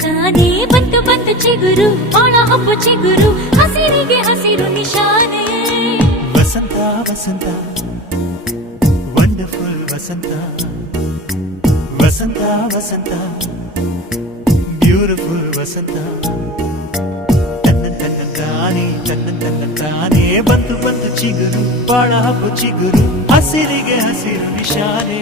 ತಂತಾನೇ ಬಂತು ಬಂತು ಚಿಗುರು ಬಾಳ ಹಬ್ಬ ಚಿಗುರು ಹಸಿರಿಗೆ ಹಸಿರು ನಿಶಾನೆ ವಸಂತ ವಸಂತ ವಂಡರ್ಫುಲ್ ವಸಂತ ವಸಂತ ವಸಂತ ಬ್ಯೂಟಿಫುಲ್ ವಸಂತ ತಾನೇ ಬಂತು ಬಂತು ಚಿಗುರು ಬಾಳ ಹಬ್ಬ ಚಿಗುರು ಹಸಿರಿಗೆ ಹಸಿರು ನಿಶಾನೆ